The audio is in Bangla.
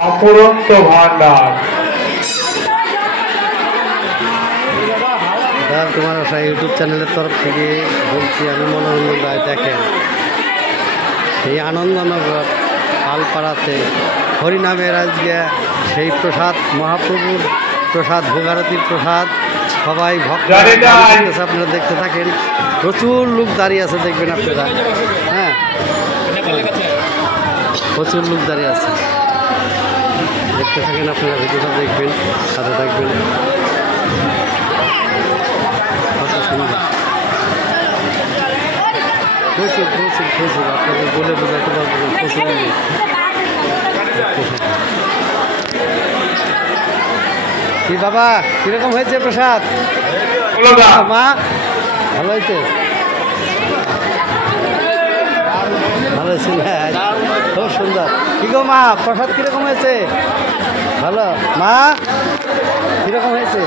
অপরন্ত ভান্ডার তোমার আশা ইউটিউব চ্যানেলের তরফ থেকে বলছি আমি মনোরঞ্জন রায়। দেখেন সেই আনন্দনগর পালপাড়াতে হরিনামের আজকে সেই প্রসাদ, মহাপ্রভুর প্রসাদ, ভোগারতির প্রসাদ, সবাই ভক্ত আপনারা দেখতে থাকেন। প্রচুর লোক দাঁড়িয়ে আছে, দেখবেন আপনারা। হ্যাঁ, প্রচুর লোক দাঁড়িয়ে আছে, দেখতে থাকেন আপনারা, ভিডিওটা দেখবেন, সাথে থাকবেন। প্রচুর প্রচুর প্রচুর আপনাদের বলে বোঝাতে পারবো না, প্রচুর লোক। কি বাবা, কিরকম হয়েছে প্রসাদ? মা ভালো হয়েছে, ভালো হয়েছে, খুব সুন্দর। কি গো মা, প্রসাদ কিরকম হয়েছে? ভালো। মা কিরকম হয়েছে?